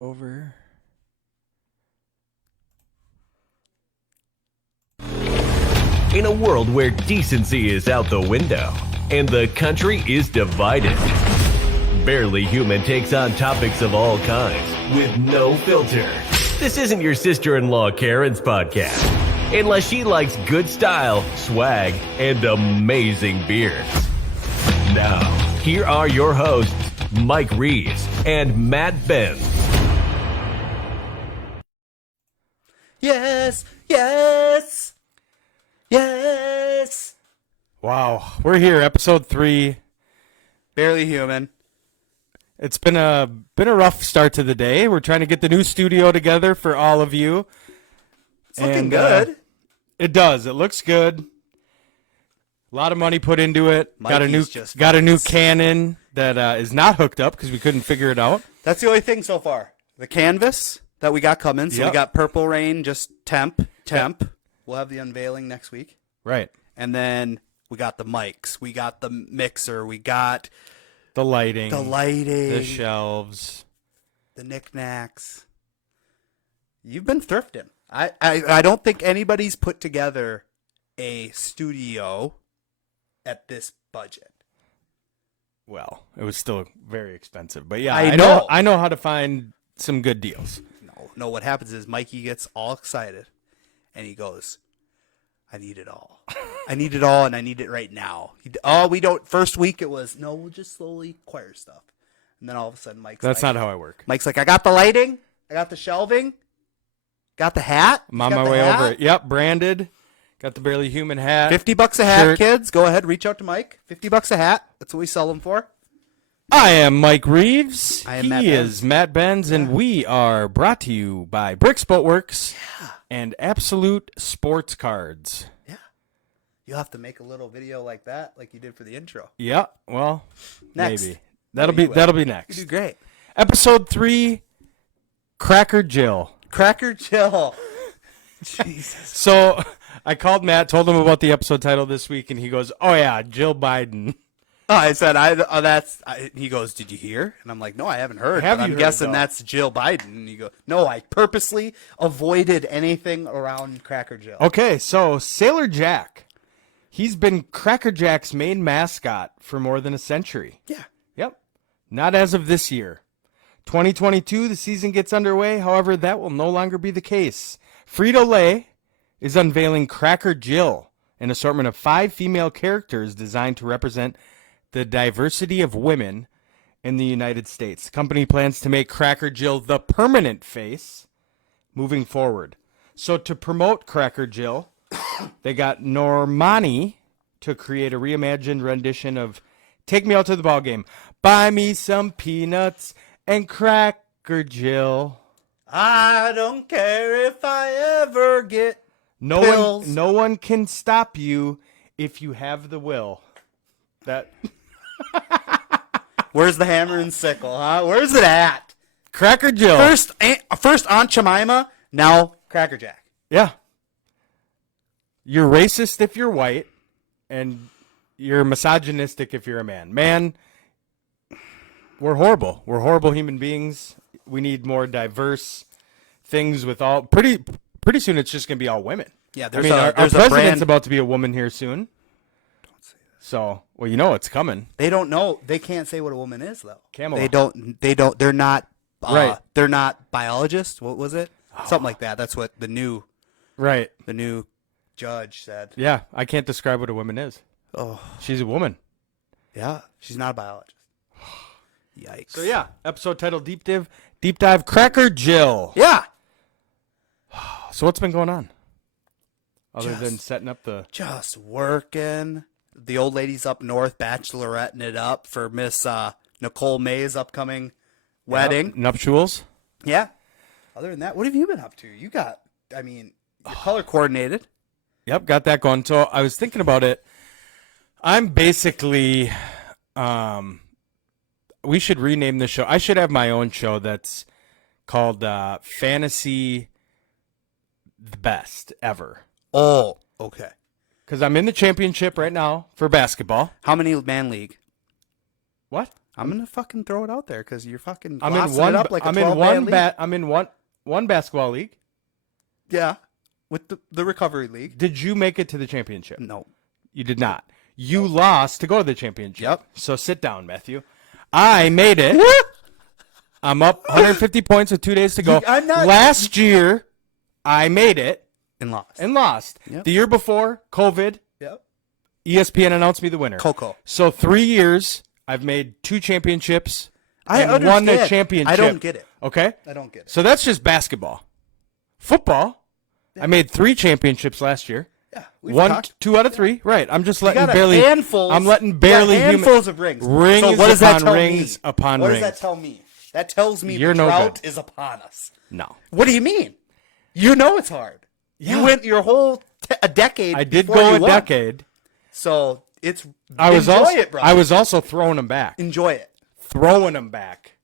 Over. In a world where decency is out the window and the country is divided, Barely Human takes on topics of all kinds with no filter. This isn't your sister-in-law Karen's podcast, unless she likes good style, swag, and amazing beards. Now, here are your hosts, Mike Reeves and Matt Benz. Yes, yes, yes. Wow, we're here, episode 3. Barely Human. It's been a rough start to the day. We're trying to get the new studio together for all of you. It's looking good. It does. It looks good. A lot of money put into it. Mikey's Got a new just Canon that is not hooked up because we couldn't figure it out. That's the only thing so far. The canvas that we got coming. So Yep. we got Purple Rain, just temp. We'll have the unveiling next week. Right. And then we got the mics. We got the mixer. We got The lighting. the shelves. the knickknacks. You've been thrifting. I don't think anybody's put together a studio at this budget. Well, it was still very expensive. But yeah, I know. I know how to find some good deals. No, what happens is Mikey gets all excited and he goes, I need it all. I need it all and I need it right now. First week it was, no, we'll just slowly acquire stuff. And then all of a sudden That's not how I work. Mike's like, I got the lighting, I got the shelving, got the hat. I'm on He's got my the way hat. over it. Yep, branded. Got the Barely Human hat. $50 a hat, Shirt. kids. Go ahead, reach out to Mike. $50 a hat. That's what we sell them for. I am Mike Reeves. I am he Matt is Matt Benz, and we are brought to you by Bricks Boatworks and Absolute Sports Cards. Yeah. You'll have to make a little video like that, like you did for the intro. Yeah, well, Next. maybe Where you that'll be You next. do great. Episode 3, Cracker Jill. Cracker Jill. Jesus. So I called Matt, told him about the episode title this week, and he goes, "Oh yeah, Jill Biden." Oh, I said, he goes, did you hear? And I'm like, no, I haven't heard. Have but you I'm heard, guessing though? that's Jill Biden. And you go, no, I purposely avoided anything around Cracker Jill. Okay, so Sailor Jack, he's been Cracker Jack's main mascot for more than a century. Yeah. Yep. Not as of this year. 2022, the season gets underway. However, that will no longer be the case. Frito-Lay is unveiling Cracker Jill, an assortment of 5 female characters designed to represent the diversity of women in the United States. The company plans to make Cracker Jill the permanent face moving forward. So to promote Cracker Jill, they got Normani to create a reimagined rendition of Take Me Out to the Ball Game. Buy me some peanuts and Cracker Jill. I don't care if I ever get pills. No one can stop you if you have the will. That Where's the hammer and sickle, huh? Where's it at? Cracker Jill. First Aunt Jemima, now Cracker Jack. Yeah. You're racist if you're white, and you're misogynistic if you're a man. Man, we're horrible. We're horrible human beings. We need more diverse things with all. Pretty soon it's just going to be all women. Yeah, I there's mean, our there's a president's brand. about to be a woman here soon. Don't say that. So, well, you know it's coming. They don't know. They can't say what a woman is, though. Kamala. They don't. They're not. Right. They're not biologists. What was it? Something like that. That's what the new Right. judge said. Yeah, I can't describe what a woman is. Oh, She's a woman. yeah. She's not a biologist. Yikes. So yeah, episode title Deep Dive Cracker Jill. Yeah. So what's been going on? Other Just- than setting up the Just working. The old ladies up north bacheloretting it up for Miss Nicole May's upcoming wedding. nuptials. Yeah. Other than that, what have you been up to? You got, I mean, you're color coordinated. Yep, got that going. So I was thinking about it. I'm basically, we should rename the show. I should have my own show that's called Fantasy the Best Ever. Oh, okay. Because I'm in the championship right now for basketball. How many man league? What? I'm gonna fucking throw it out there because you're fucking. I'm in glossing one. It up like a I'm in 12-man one. league. I'm in one basketball league. Yeah, with the recovery league. Did you make it to the championship? No. You did not. You lost to go to the championship. Yep. So sit down, Matthew. I made it. I'm up 150 points with 2 days to go. I'm not- Last year, I made it And lost. and lost. Yep. The year before, COVID, Yep. ESPN announced me the winner. Coco. So 3 years, I've made 2 championships I and won the understand. championship. I don't get it. Okay? I don't get it. So that's just basketball. Football, I made 3 championships last year. Yeah. we've One, talked- 2 out of 3. Right. I'm just You letting got barely. handfuls. I'm letting you got barely handfuls of rings. Rings so what does that upon tell rings me? upon what rings. does that tell me? That tells me You're the no drought good. is upon us. No. What do you mean? You know it's hard. Yeah. You went your whole a decade. I did before go you a won. decade. So it's I was enjoy also it, bro. I was also throwing them back. enjoy it. Throwing them back.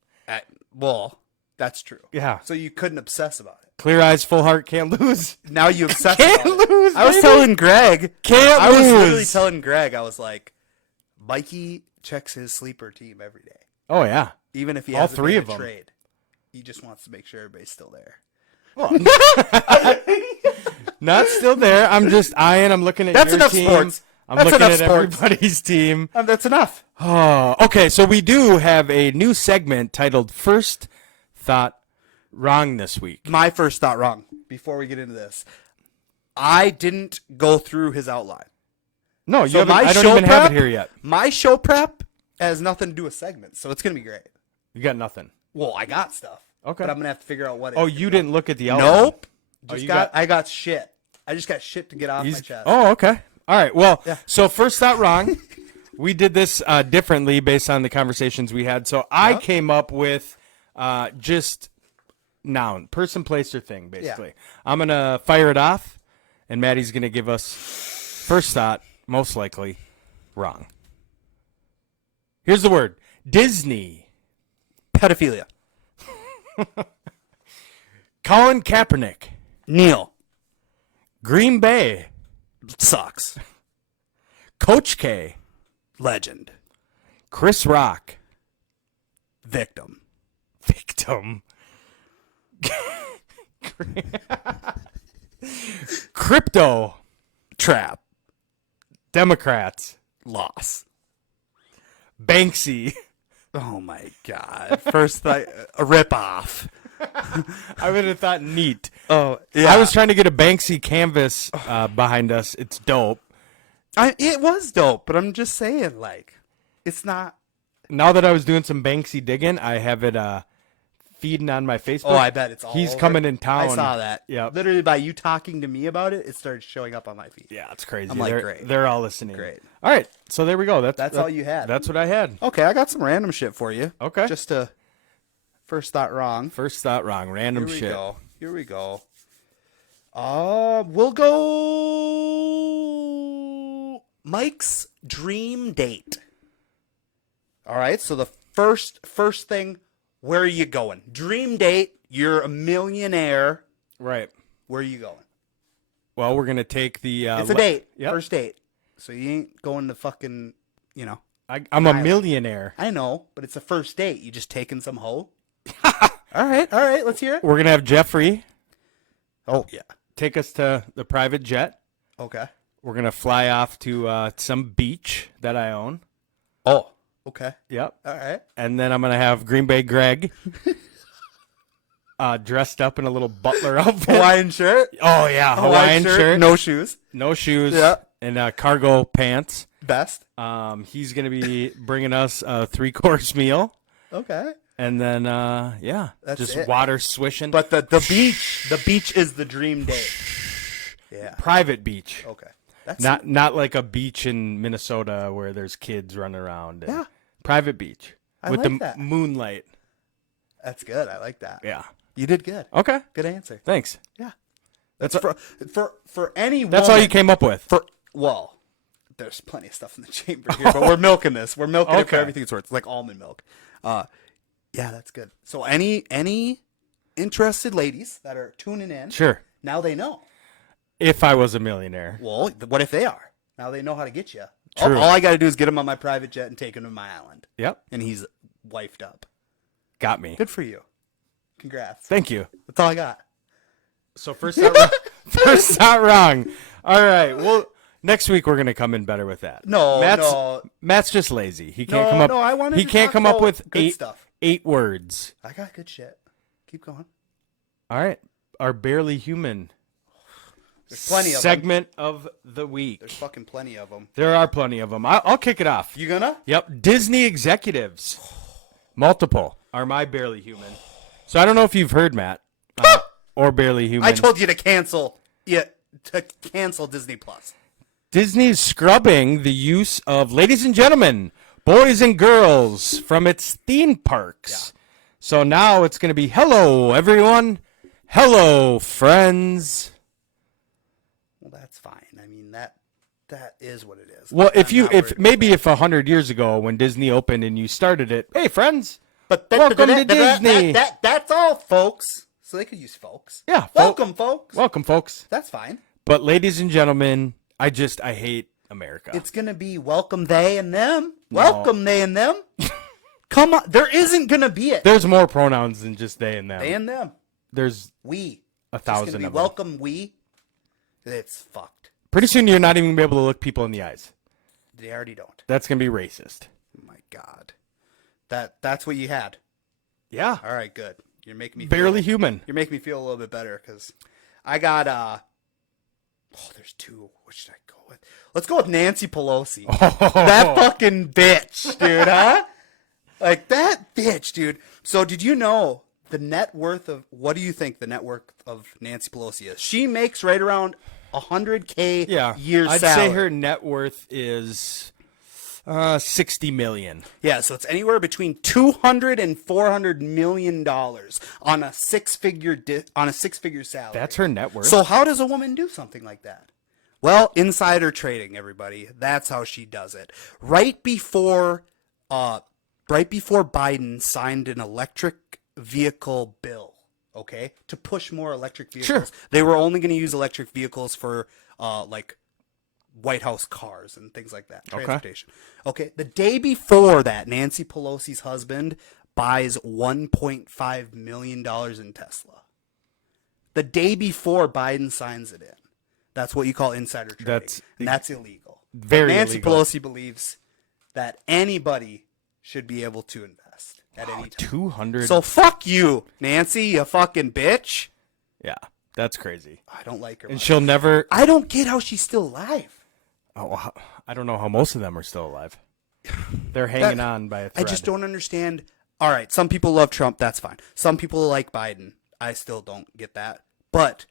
Well, that's true. Yeah. So you couldn't obsess about it. Clear eyes, full heart, can't lose. Now you obsess Can't about it. lose, I was baby. telling Greg. Can't I was lose. literally telling Greg. I was like, Mikey checks his sleeper team every day, Oh yeah. even if he All hasn't 3 made of a them. trade. He just wants to make sure everybody's still there. Not still there. I'm just eyeing. I'm looking at That's your enough team. sports. I'm That's looking enough at sports. everybody's team. That's enough. Oh, okay. So we do have a new segment titled "First Thought Wrong" this week. My first thought wrong. Before we get into this, I didn't go through his outline. No, you So haven't. my I don't show even have prep- it here yet. My show prep has nothing to do with segments, so it's gonna be great. You got nothing. Well, I got stuff. Okay. But I'm gonna have to figure out what. Oh, it's you gonna didn't look at the be. outline. Nope. Oh, Just you got. got- I got shit. I just got shit to get off my chest. Oh, okay. All right. Well, Yeah. so first thought wrong. We did this differently based on the conversations we had. So I Yep. came up with just noun, person, place, or thing, basically. I'm going to fire it off, and Maddie's going to give us first thought, most likely wrong. Here's the word Disney. Pedophilia. Colin Kaepernick. Neil Green Bay. sucks. Coach K. Legend. Chris Rock. Victim. Victim. Crypto. Trap. Democrats. Loss. Banksy. Oh my god. First thought, a ripoff. I would have thought neat. Oh yeah. I was trying to get a Banksy canvas behind us. It's dope. It was dope, but I'm just saying, like, it's not. Now that I was doing some Banksy digging, I have it feeding on my Facebook. Oh, I bet it's all. He's over. coming in town. I saw that. Yeah. Literally by you talking to me about it, it started showing up on my feed. Yeah, it's crazy. I'm like, they're, great. They're all listening. Great. All right. So there we go. That's all you had. That's what I had. Okay, I got some random shit for you. Okay. Just to first thought wrong. First thought wrong. Random Here we shit. go. Here we go. We'll go Mike's dream date. All right, so the first thing, where are you going? Dream date, you're a millionaire. Right. Where are you going? Well, we're gonna take the. It's a date. Yep. First date. So you ain't going to fucking, I'm a millionaire. I know, but it's a first date. You just taking some hoe? All right, let's hear it. We're gonna have Jeffrey Oh, yeah. take us to the private jet. Okay. We're gonna fly off to some beach that I own. Oh, okay. Yep. All right. And then I'm gonna have Green Bay Greg dressed up in a little butler outfit. Hawaiian shirt. Oh yeah, Hawaiian shirt, No shoes. no shoes, Yeah. and cargo pants. Best. He's gonna be bringing us a 3-course meal, Okay. and then That's just it. water swishing. But the beach is the dream date. Yeah. private beach, Okay. That's not like a beach in Minnesota where there's kids running around. and- Yeah. private beach I with like the that. moonlight. That's good. I like that. Yeah. You did good. Okay. Good answer. Thanks. Yeah. That's For any that's all you came up with. well, there's plenty of stuff in the chamber here, but we're milking this. We're milking it for Okay. everything it's worth. It's like almond milk. Yeah, that's good. So any interested ladies that are tuning in, Sure. now they know. If I was a millionaire. Well, what if they are? Now they know how to get you. True. All I got to do is get him on my private jet and take him to my island, Yep. and he's wifed up. Got me. Good for you. Congrats. Thank you. That's all I got. So first not wrong. First not wrong. All right. Well, next week we're gonna come in better with that. No, Matt's just lazy. He can't No, come up. no, I wanted he to can't talk come up about with good stuff. eight words. I got good shit. Keep going. All right. Our barely human There's plenty of them. segment of the week. There's fucking plenty of them. There are plenty of them. I'll kick it off. You gonna? Yep. Disney executives, multiple, are my barely human. So I don't know if you've heard, Matt, or barely human. I told you to cancel. Yeah, to cancel Disney Plus. Disney's scrubbing the use of ladies and gentlemen, boys and girls from its theme parks. Yeah. So now it's going to be hello, everyone. Hello, friends. Well, that's fine. I mean that is what it is. Well, I'm if not worried about maybe if 100 years ago when Disney opened and you started it, hey, friends. But Welcome to Disney. That's all, folks. So they could use folks. Yeah. Welcome, folks. Welcome, folks. That's fine. But ladies and gentlemen, I hate America. It's gonna be welcome they and them. Welcome they and them. Come on, there isn't gonna be it. There's more pronouns than just they and them. They and them. There's We. a It's gonna thousand be of them. welcome we. It's fucked. Pretty soon you're not even gonna be able to look people in the eyes. They already don't. That's gonna be racist. Oh my God. That's what you had. Yeah. All right, good. You're making me Barely feel, human. You're making me feel a little bit better because I got there's two. What should I go with? Let's go with Nancy Pelosi. That fucking bitch, dude, huh? Like that bitch, dude. So did you know the net worth of what do you think the net worth of Nancy Pelosi is? She makes right around $100K year I'd salary. say her net worth is 60 million. Yeah, so it's anywhere between $200 and $400 million on a six-figure salary. That's her net worth. So how does a woman do something like that? Well, insider trading, everybody. That's how she does it. Right before Biden signed an electric vehicle bill, okay, to push more electric vehicles. Sure. They were only going to use electric vehicles for like White House cars and things like that, transportation. Okay, the day before that, Nancy Pelosi's husband buys $1.5 million in Tesla. The day before Biden signs it in. That's what you call insider trading. That's illegal. Very Nancy illegal. Pelosi believes that anybody should be able to invest at any time. 200. So fuck you, Nancy, you fucking bitch. Yeah, that's crazy. I don't like her. And much. she'll never. I don't get how she's still alive. Oh, I don't know how most of them are still alive. They're hanging on by a thread. I just don't understand. All right, some people love Trump. That's fine. Some people like Biden. I still don't get that. But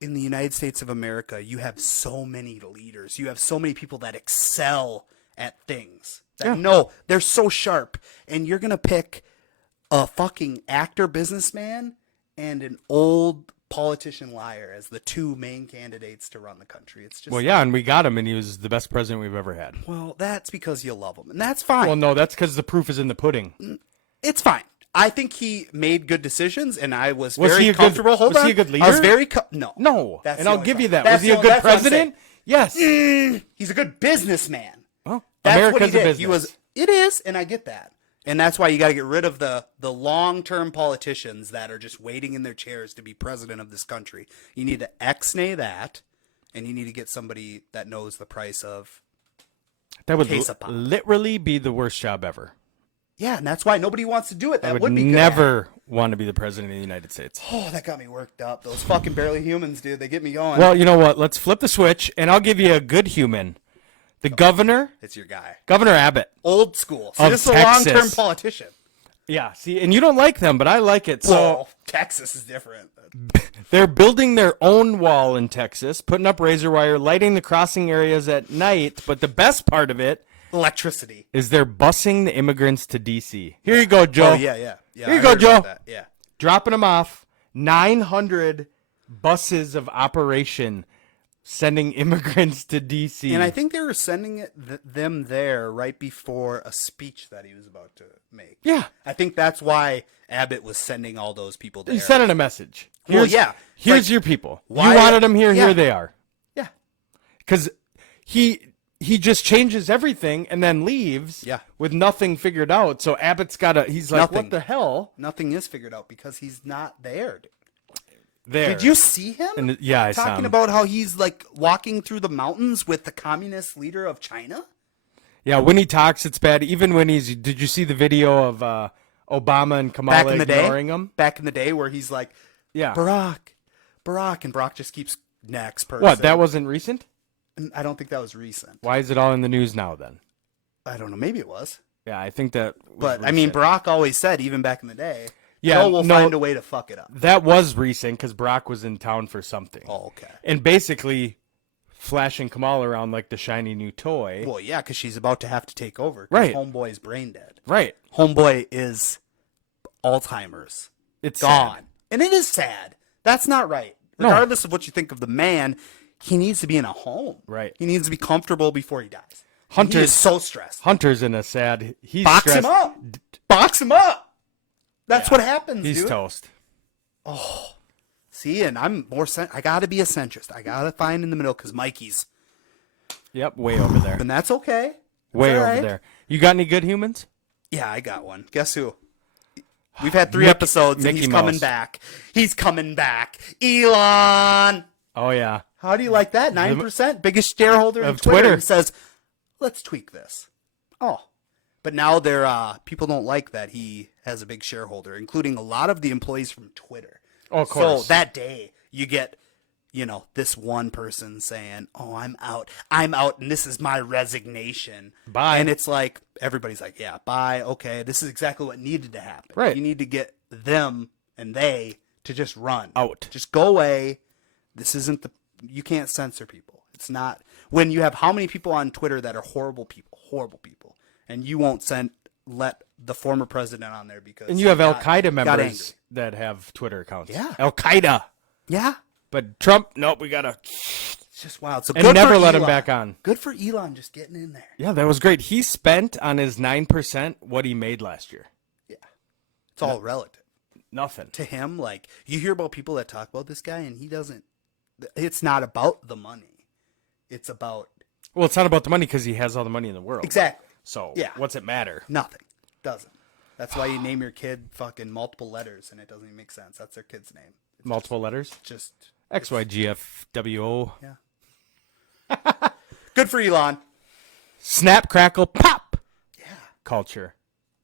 in the United States of America, you have so many leaders. You have so many people that excel at things. That no, they're so sharp. And you're going to pick a fucking actor businessman and an old politician liar as the two main candidates to run the country. It's just Well, yeah, and we got him, and he was the best president we've ever had. well, that's because you love him. And that's fine. Well, no, that's because the proof is in the pudding. It's fine. I think he made good decisions, and I was Was very he a good- comfortable. Hold was on. he a good I was leader? very no. No, That's and the I'll only give you problem. that. That's Was he the a only- good that's what I'm president? Yes. He's a good businessman. Well, That's America's what he did. a business. He was. It is, and I get that. And that's why you got to get rid of the long-term politicians that are just waiting in their chairs to be president of this country. You need to ex-nay that, and you need to get somebody that knows the price of. That would case upon. literally be the worst job ever. Yeah, and that's why nobody wants to do it. That I would would be good at it. never want to be the president of the United States. Oh, that got me worked up. Those fucking barely humans, dude. They get me going. Well, you know what? Let's flip the switch, and I'll give you a good human. The governor, it's your guy. Governor Abbott. Old school. See, Of this is a long-term Texas. politician. Yeah, see, and you don't like them, but I like it. So Well, Texas is different. they're building their own wall in Texas, putting up razor wire, lighting the crossing areas at night. But the best part of it Electricity. is they're busing the immigrants to D.C. Here you go, Joe. Oh, yeah. Here you I go, heard about Joe. that. Yeah. Dropping them off. 900 buses of operation sending immigrants to D.C. And I think they were sending them there right before a speech that he was about to make. Yeah. I think that's why Abbott was sending all those people there. He sent it a message. Well, yeah. Here's Like, your people. why- You wanted them here. yeah. Here they are. Yeah. Because he just changes everything and then leaves Yeah. with nothing figured out. So Abbott's he's like, Nothing. what the hell? Nothing is figured out because he's not there. Dude. There. Did you see him? And yeah, I saw talking him. about how he's like walking through the mountains with the communist leader of China. Yeah, when he talks, it's bad. Even when did you see the video of Obama and Kamala Back in the ignoring day, him? back in the day, where he's like, Yeah. Barack, and Barack just keeps next person. What, that wasn't recent? I don't think that was recent. Why is it all in the news now then? I don't know. Maybe it was. Yeah, I think that was But I mean, recent. Barack always said, even back in the day, Yeah, Joe will no. find a way to fuck it up. That was recent because Brock was in town for something. Oh, okay. And basically flashing Kamala around like the shiny new toy. Well, yeah, because she's about to have to take over. 'Cause Right. Homeboy's brain dead. Right. Homeboy is Alzheimer's. It's Gone. sad. And it is sad. That's not right. No. Regardless of what you think of the man, he needs to be in a home. Right. He needs to be comfortable before he dies. He Hunter's is so stressed. Hunter's in a sad. He's Box stressed. him up. Box him up. That's Yeah. what happens, He's dude. toast. See, and I'm more. I gotta be a centrist. I gotta find in the middle because Mikey's, Yep, way over there. and that's okay. Way It's all over right. there. You got any good humans? Yeah, I got one. Guess who? We've had 3 Mickey- episodes, and Mickey he's coming Mouse. back. He's coming back. Elon. Oh yeah. How do you like that? 9%, biggest shareholder Of of Twitter. Twitter. And says, let's tweak this. Oh, but now people don't like that he has a big shareholder, including a lot of the employees from Twitter. Oh, of course. So that day you get, this one person saying, "Oh, I'm out, and this is my resignation." Bye. And it's like everybody's like, "Yeah, bye. Okay, this is exactly what needed to happen. Right. You need to get them and they to just run Out. just go away. This isn't you can't censor people. It's not when you have how many people on Twitter that are horrible people, and you won't let the former president on there because And you have he Al got- Qaeda got angry. members that have Twitter accounts. Yeah. Al Qaeda. Yeah, But Trump, nope, we gotta. it's just wild. So And good never for let him Elon. back on. Good for Elon just getting in there. Yeah, that was great. He spent on his 9% what he made last year. Yeah, it's all relative Nothing. to him. Like you hear about people that talk about this guy, and he doesn't. It's not about the money. It's about Well, it's not about the money because he has all the money in the world. exactly So Yeah. what's it matter? nothing. Doesn't. That's why you name your kid fucking multiple letters, and it doesn't even make sense. That's their kid's name. It's Multiple letters. just XYGFWO. good for Elon. Snap, crackle, pop. Yeah. Culture.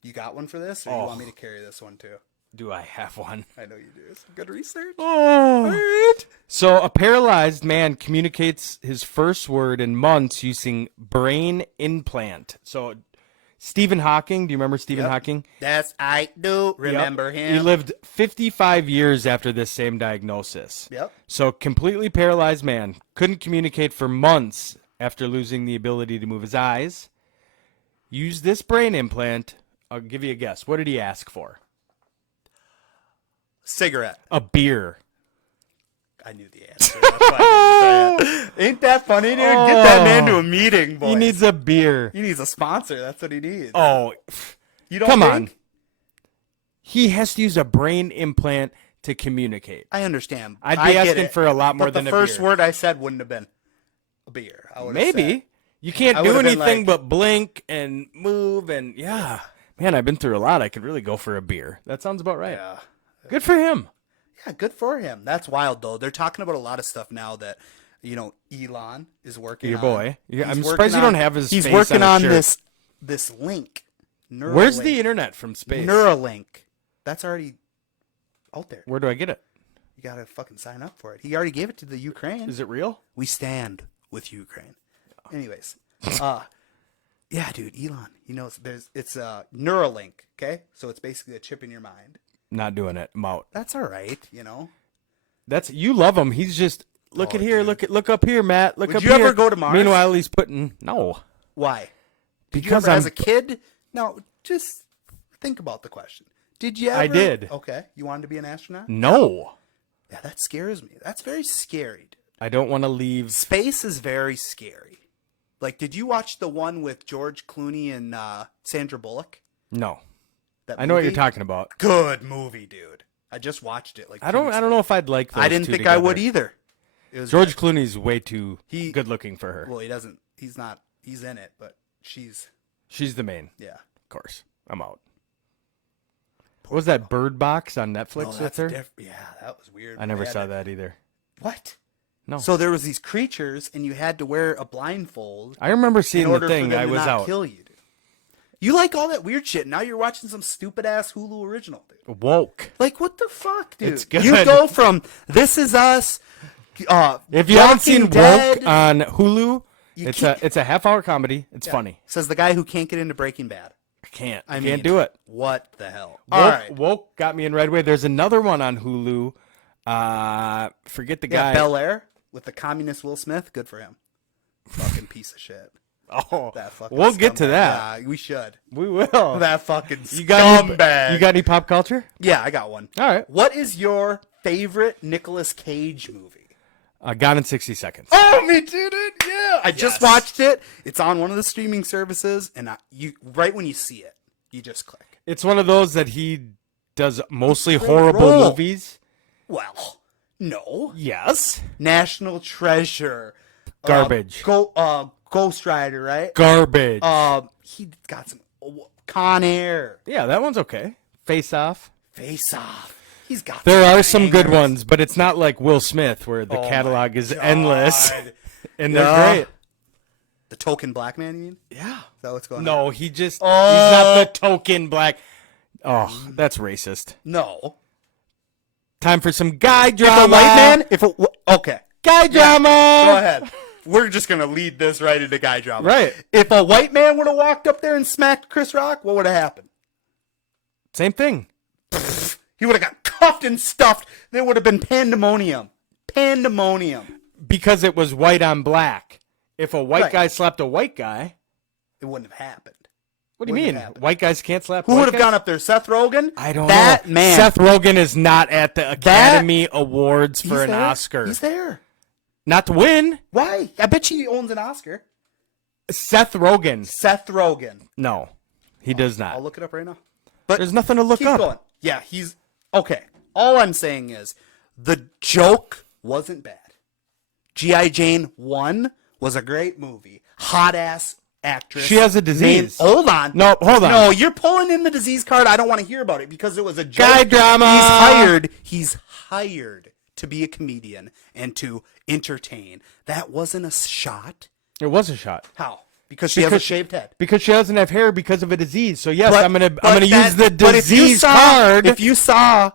You got one for this, or you want me to carry this one too? Do I have one? I know you do. Some good research. Oh. So a paralyzed man communicates his first word in months using brain implant. So Stephen Hawking, do you remember Stephen Yep. Hawking? That's I do remember Yep. him. He lived 55 years after this same diagnosis. Yep. So completely paralyzed man, couldn't communicate for months after losing the ability to move his eyes. Used this brain implant. I'll give you a guess. What did he ask for? Cigarette. A beer. I knew the answer. That's why I didn't say it. Ain't that funny, dude? Get that man to a meeting, boy. He needs a beer. He needs a sponsor. That's what he needs. Oh, you don't come think? on. He has to use a brain implant to communicate. I understand. I'd I be get asking it. for a lot more but than the a first beer. word I said wouldn't have been a beer. I would've Maybe. said- You can't I do would've been anything like- but blink and move and yeah. Man, I've been through a lot. I could really go for a beer. That sounds about right. Yeah. Good for him. Yeah, good for him. That's wild, though. They're talking about a lot of stuff now that, Elon is working Your on. boy. Yeah, He's I'm working surprised you on- don't have his He's face working on on a shirt. this link. Neuralink. Where's the internet from space? Neuralink. That's already out there. Where do I get it? You got to fucking sign up for it. He already gave it to the Ukraine. Is it real? We stand with Ukraine. Anyways, yeah, dude, Elon. He knows it's a Neuralink. Okay, so it's basically a chip in your mind. Not doing it. I'm out. That's all right, That's you love him. He's just look Oh, at here, dude. look up here, Matt. Look Would up you here. ever go to Mars? Meanwhile, he's putting no. Why? Did Because you ever, I'm as a kid? No, just think about the question. Did you ever? I did. Okay, you wanted to be an astronaut? no. Yeah, that scares me. That's very scary. Dude. I don't want to leave. Space is very scary. Like, did you watch the one with George Clooney and Sandra Bullock? No. That I know what you're movie? talking about. Good movie, dude. I just watched it. Like I don't know if I'd like those I didn't two think I together. would either. It was George Clooney's way too He- good looking for her. Well, he doesn't. He's not He's in it, but she's She's the main. yeah. Of course. I'm out. What was that Bird Box on Netflix Oh, with that's her? yeah, that was weird. I never They had saw to- that either. What? No. So there was these creatures, and you had to wear a blindfold I remember in seeing order the thing. for them I to was not out. kill you. Dude. You like all that weird shit. Now you're watching some stupid ass Hulu original, dude. Woke. Like what the fuck, dude? It's good. You go from This Is Us. If you haven't seen Walking Dead, Woke on Hulu, You it's can't- a half-hour comedy. It's funny. Says the guy who can't get into Breaking Bad. I can't. I I mean, can't do it. What the hell? Woke, All right. Woke got me in right away. There's another one on Hulu. Forget the Yeah, guy. Bel Air with the communist Will Smith. Good for him. Fucking piece of shit. Oh, That fucking we'll get to scumbag. that. Yeah, we should. We will. That fucking You got scumbag. you got any pop culture? Yeah, I got one. All right. What is your favorite Nicolas Cage movie? Gone in 60 Seconds. Oh, me too, dude. Yeah, I just Yes. watched it. It's on one of the streaming services, and you right when you see it, you just click. It's one of those that he does mostly Great horrible role. movies. Well, no. Yes. National Treasure. Garbage. Ghost Rider, right? Garbage. He got some Con Air, Yeah, that one's okay. Face Off. Face Off. He's got. There are some good bangers. ones, but it's not like Will Smith where the Oh catalog my is God. endless and they're Yeah. great. The Token Black Man, you mean? Yeah. Is that what's going on? No, he's Oh. not the token black. Oh, that's racist. No. Time for some guy If drama. a white man, okay. Guy drama. Go ahead. We're just gonna lead this right into guy drama. Right. If a white man would have walked up there and smacked Chris Rock, what would have happened? Same thing. He would have got cuffed and stuffed. There would have been pandemonium. Pandemonium. Because it was white on black. If a white Right. guy slapped a white guy, It wouldn't have happened. what do you Wouldn't mean? have happened. White guys can't slap Who white would have guys? gone up there? Seth Rogen? I don't that know. man. Seth Rogen is not at the Academy Awards He's for an there. Oscar. He's there. Not to win. Why? I bet he owns an Oscar. Seth Rogen. Seth Rogen. No, he does not. I'll look it up right now. But There's nothing to look keep up. going. Yeah, he's okay. All I'm saying is the joke wasn't bad. G.I. Jane 1 was a great movie. Hot ass actress. She has a disease. Hold on. No, hold on. No, you're pulling in the disease card. I don't want to hear about it because it was a joke. Guy drama. He's hired to be a comedian and to entertain. That wasn't a shot. It was a shot. How? Because she has a Because- shaved head. Because she doesn't have hair because of a disease. So yes, But- I'm gonna but use that- the but if you disease saw- card. If you saw,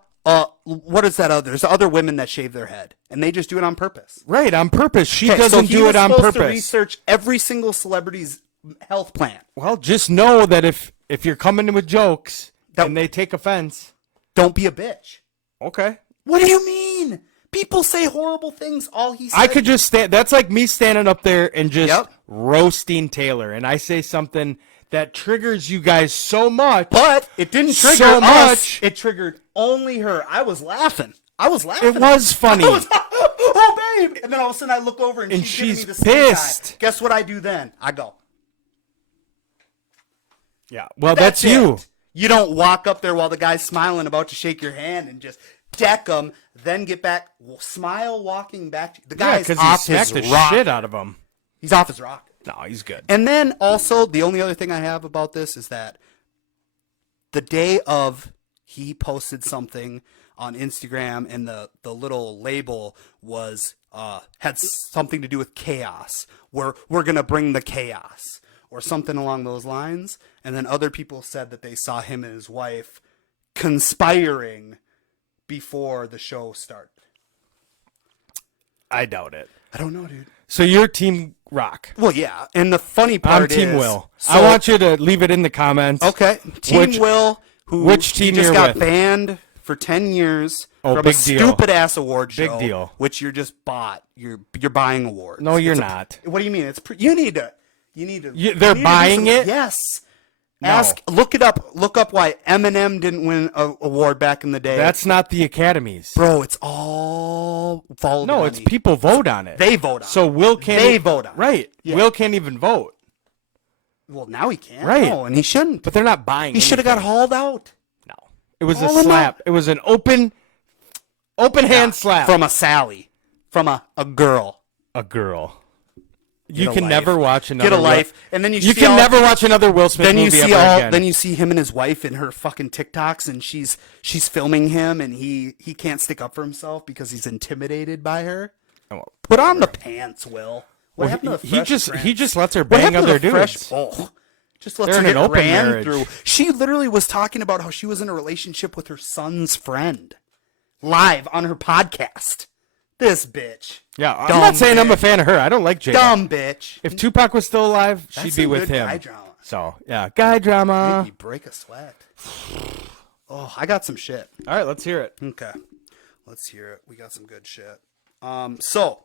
what is that other? There's other women that shave their head, and they just do it on purpose. Right, on purpose. She Okay, so doesn't he do was it on supposed to purpose. research every single celebrity's health plan. Well, just know that if you're coming in with jokes That- and they take offense, Don't be a bitch. okay. What do you mean? People say horrible things. All he said. I could just stand. That's like me standing up there and just Yep. roasting Taylor, and I say something that triggers you guys so much. But it didn't trigger So us. much. It triggered only her. I was laughing. I was laughing. It was funny. I was, oh, babe! And then all of a sudden I look over and, And she's giving she's me the stink eye. pissed. Guess what I do then? I go. Yeah. Well, that's you. it. You don't walk up there while the guy's smiling, about to shake your hand, and just deck him, then get back, smile, walking back. The Yeah, guy's because he off smacked his the rock. shit out of him. He's off his rock. No, he's good. And then also, the only other thing I have about this is that the day of, he posted something on Instagram, and the little label was had something to do with chaos. We're gonna bring the chaos, or something along those lines. And then other people said that they saw him and his wife conspiring before the show started. I doubt it. I don't know, dude. So you're Team Rock. Well, yeah. And the funny part I'm Team is, Will. so- I want you to leave it in the comments. Okay, Team Which- Will, who which team he just you're got with? banned for 10 years Oh, from big a deal. stupid ass award Big show, deal. which you're just bought. You're buying awards. No, you're It's not. What do you mean? It's you need to. they're you need to do buying some- it? Yes. No. Look it up. Look up why Eminem didn't win an award back in the day. That's not the Academies. Bro, it's all follow the No, money. it's people vote on it. They vote on So it. Will can't. They vote on it. Right. Yeah. Will can't even vote. Well, now he can't. Right. No, and he shouldn't. But they're not buying. He should have got anything. hauled out. No. It was a Haul him slap. out. It was an open hand slap From a Sally. From a girl. a girl. You a can life. never watch another. Get a life, and then you see can all- never watch another Will Smith Then you movie see ever again. Then you see him and his wife in her fucking TikToks, and she's filming him, and he can't stick up for himself because he's intimidated by her. Oh, well, Put on the pants, Will. What well, happened to the he Fresh just Prince? he just lets her What bang happened to other the Fresh- dudes. Oh, just lets They're her in get an open ran marriage. through. She literally was talking about how she was in a relationship with her son's friend, live on her podcast. This bitch. Yeah, I'm Dumb not saying I'm a bitch. fan of her. I don't like Jada. Dumb bitch. If Tupac was still alive, she'd That's be some with good him. guy drama. So yeah, guy drama. Made me break a sweat. Oh, I got some shit. All right, let's hear it. Okay, let's hear it. We got some good shit. So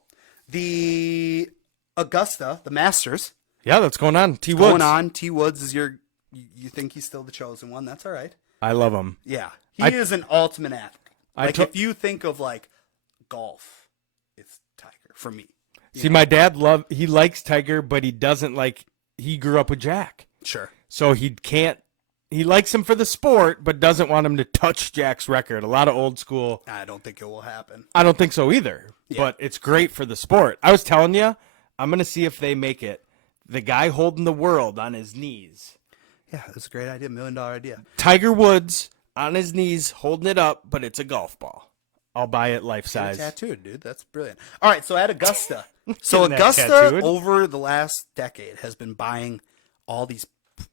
the Augusta, the Masters, Yeah, that's going on. T Woods. going on. T Woods is your. You think he's still the chosen one? That's all right. I love him. Yeah, he I- is an ultimate athlete. I Like to- if you think of like golf, it's Tiger for me. See, my dad he likes Tiger, but he doesn't like. He grew up with Jack, Sure. so he can't. He likes him for the sport, but doesn't want him to touch Jack's record. A lot of old school. I don't think it will happen. I don't think so either. But it's great for the sport. I was telling you, I'm gonna see if they make it. The guy holding the world on his knees. Yeah, it's a great idea. $1 million idea. Tiger Woods on his knees holding it up, but it's a golf ball. I'll buy it life Get size. it tattooed, dude. That's brilliant. All right, so at Augusta. So Getting that Augusta tattooed? over the last decade has been buying all these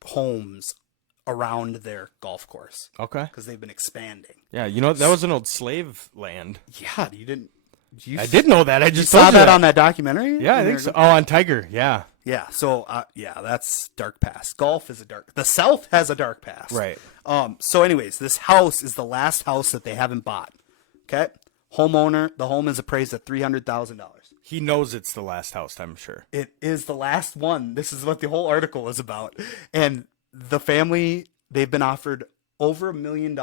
homes around their golf course Okay. because they've been expanding. Yeah, you know that was an old slave land. Yeah, you didn't. You I did know that. I You just saw told you that on that documentary? Yeah, I think so. Oh, on Tiger. Yeah. Yeah. So yeah, that's dark past. Golf is a dark. The South has a dark past. Right. So, anyways, this house is the last house that they haven't bought. Okay. Homeowner. The home is appraised at $300,000. He knows it's the last house, I'm sure. It is the last one. This is what the whole article is about. And the family, they've been offered over $1 million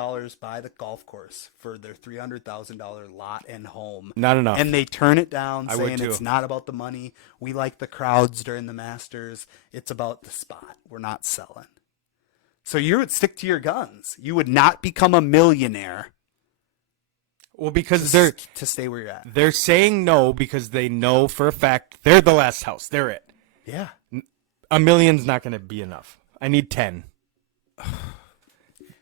by the golf course for their $300,000 lot and home. Not enough. And they turn it down, I would saying it's too. not about the money. We like the crowds during the Masters. It's about the spot. We're not selling. So you would stick to your guns. You would not become a millionaire Well, because they're to stay where you're at. they're saying no because they know for a fact they're the last house. They're it. Yeah. $1 million's not going to be enough. I need 10.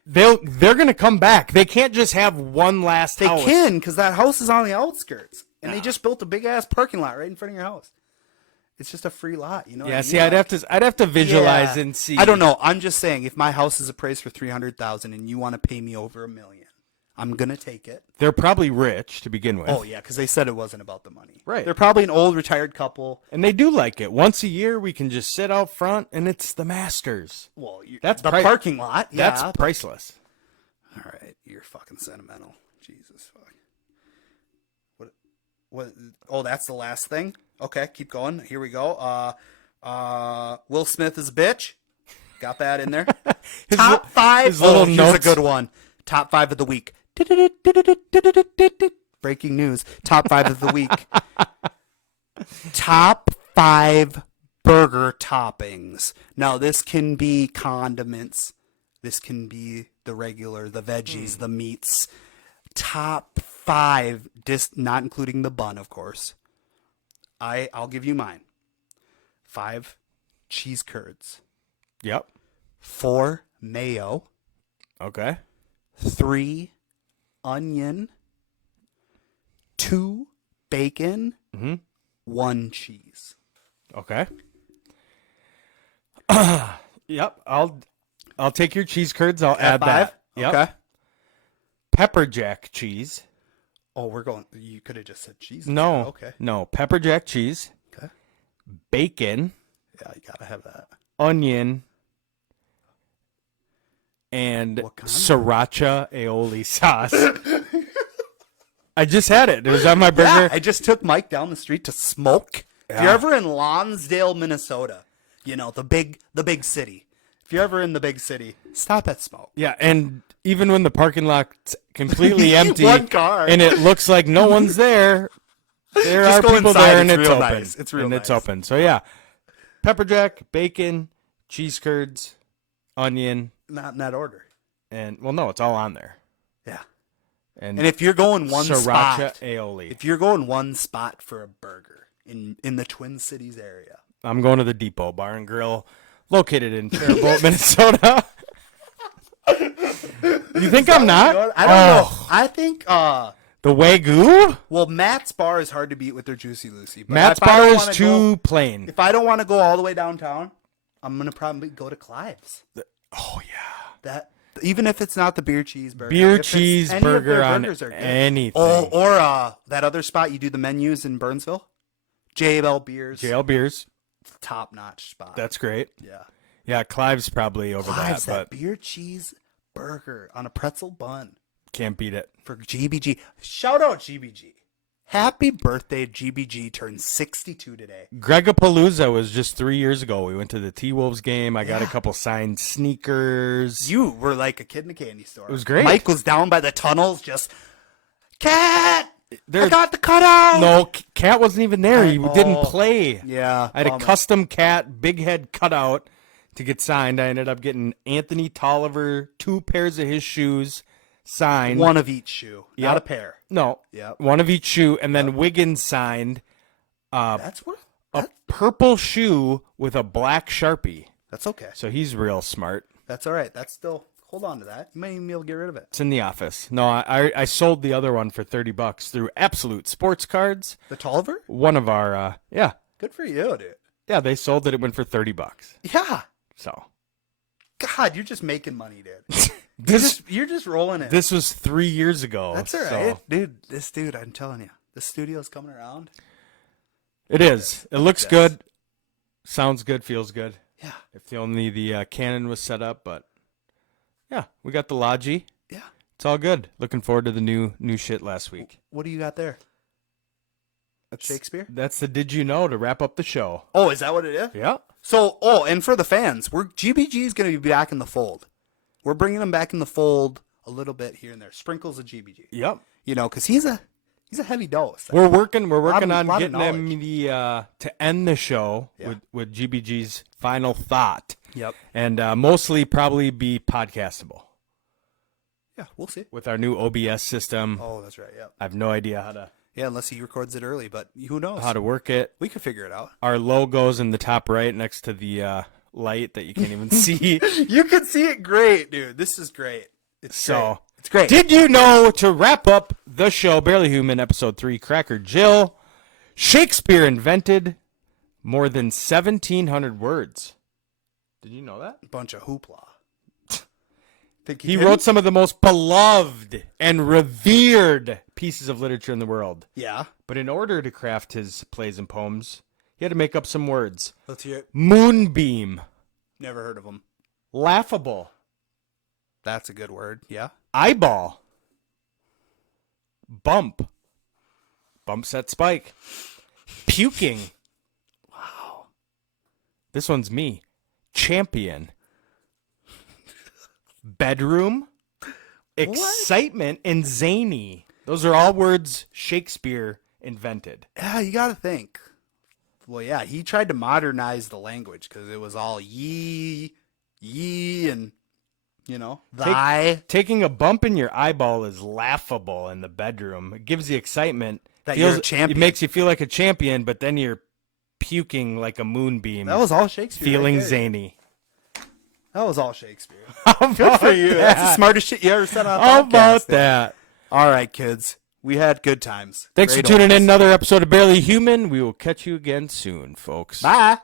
They're going to come back. They can't just have one last They house. can, because that house is on the outskirts. And they just built a big ass parking lot right in front of your house. It's just a free lot, you know. what I Yeah, mean? see, Like- I'd have to visualize Yeah. and see. I don't know. I'm just saying, if my house is appraised for $300,000 and you want to pay me over $1 million, I'm gonna take it. They're probably rich to begin with. Oh yeah, because they said it wasn't about the money. Right. They're probably an old retired couple. And they do like it. Once a year, we can just sit out front, and it's the Masters. Well, That's the pri- parking lot. Yeah. That's priceless. All right, you're fucking sentimental. Jesus fuck. What? Oh, that's the last thing. Okay, keep going. Here we go. Will Smith is a bitch. Got that in there. Top five. his little here's notes. a good one. Top 5 of the week. Breaking news. Top 5 of the week. Top 5 burger toppings. Now, this can be condiments. This can be the regular, the veggies, the meats. Top 5, not including the bun, of course. I'll give you mine. 5 cheese curds. Yep. 4 mayo. Okay. 3 onion. 2 bacon. Mhm. 1 cheese. Okay. Yep. I'll take your cheese curds. I'll add that. Yep. Okay. Pepper jack cheese. Oh, you could have just said cheese. No. Okay. No. Pepper jack cheese. Okay. Bacon. Yeah, you gotta have that. Onion. And What kind? sriracha aioli sauce. I just had it. It was on my Yeah, burger. I just took Mike down the street to smoke. If you're ever in Lonsdale, Minnesota, the big city. If you're ever in the big city, stop at Smoke. Yeah, and even when the parking lot's completely empty One car. and it looks like no one's there, there Just are go people inside. there and It's it's real open. nice. It's real and it's nice. open. So yeah, pepper jack, bacon, cheese curds, onion, Not in that order. and well, no, it's all on there. Yeah. And, And if you're going one sriracha spot, aioli. if you're going one spot for a burger in the Twin Cities area, I'm going to the Depot Bar and Grill, located in Faribault, Minnesota. You think I'm not? I don't know. I think The Wagyu? well, Matt's Bar is hard to beat with their Juicy Lucy. But Matt's if I Bar don't is wanna too go- plain. If I don't want to go all the way downtown, I'm gonna probably go to Clive's. Oh yeah. That even if it's not the beer cheeseburger, Beer if it's any of their cheeseburger on burgers are good. anything. Or that other spot you do the menus in Burnsville, JL Beers, JL Beers. top notch spot. That's great. yeah. Yeah, Clive's probably over Clive's, that, that but beer cheese burger on a pretzel bun can't beat it. for GBG. Shout out GBG. Happy birthday, GBG turned 62 today. Gregapalooza was just 3 years ago. We went to the T-Wolves game. I got a couple signed sneakers. You were like a kid in a candy store. It was great. Mike was down by the tunnels just, Cat! There- I got the cutout! No, Cat wasn't even there. He didn't Oh. play. Yeah. I had a bummer. custom Cat big head cutout to get signed. I ended up getting Anthony Tolliver 2 pairs of his shoes signed. One of each shoe, not Yep. a pair. No. Yep. One of each shoe, and then Wiggins signed That's what. a purple shoe with a black Sharpie. That's okay. So he's real smart. That's all right. That's still. Hold on to that. You may even be able to get rid of it. It's in the office. No, I sold the other one for $30 through Absolute Sports Cards. The Tolliver? One of our Good for you, dude. yeah, they sold it. It went for $30. Yeah. So God, you're just making money, dude. this You're just rolling it. this was 3 years ago. That's all so right, dude. This dude, I'm telling you, the studio's coming around. It is. It looks Yes. good. Sounds good. Feels good. Yeah. If only the Canon was set up, but yeah, we got the Logi. Yeah. It's all good. Looking forward to the new shit last week. What do you got there? Shakespeare? That's the Did You Know to wrap up the show. Oh, is that what it is? Yeah. So, and for the fans, GBG is going to be back in the fold. We're bringing him back in the fold a little bit here and there, sprinkles of GBG. Yep. You know, because he's a heavy dose. We're working Lot on of getting them to end the show Yeah. with GBG's final thought. Yep. And mostly probably be podcastable Yeah, we'll see. with our new OBS system. Oh, that's right. Yep. I have no idea Yeah, unless he records it early, but who knows? how to work it. We could figure it out. Our logo's in the top right next to the light that you can't even see. You can see it great, dude. This is great. It's great. So It's great. Did you know, to wrap up the show, Barely Human, episode 3, Cracker Jill, Shakespeare invented more than 1,700 words. Did you know that? Bunch of hoopla. Think He didn't? wrote some of the most beloved and revered pieces of literature in the world. Yeah. But in order to craft his plays and poems, he had to make up some words. Let's hear it. Moonbeam, Never heard of him. laughable, That's a good word. Yeah. eyeball, bump, bump set spike, puking. Wow. This one's me. Champion. Bedroom. Excitement and zany. Those are all words Shakespeare invented. Yeah, you got to think. Well, yeah, he tried to modernize the language because it was all ye, and, thy. Taking a bump in your eyeball is laughable in the bedroom. It gives you excitement. That you're a champion. It makes you feel like a champion, but then you're puking like a moonbeam. That was all Shakespeare. feeling right there. zany. That was all Shakespeare. How Good for you. That's the that? smartest shit you ever said on a How podcast. about that? All right, kids. We had good times. Thanks Great for tuning oldies. in. Another episode of Barely Human. We will catch you again soon, folks. Bye.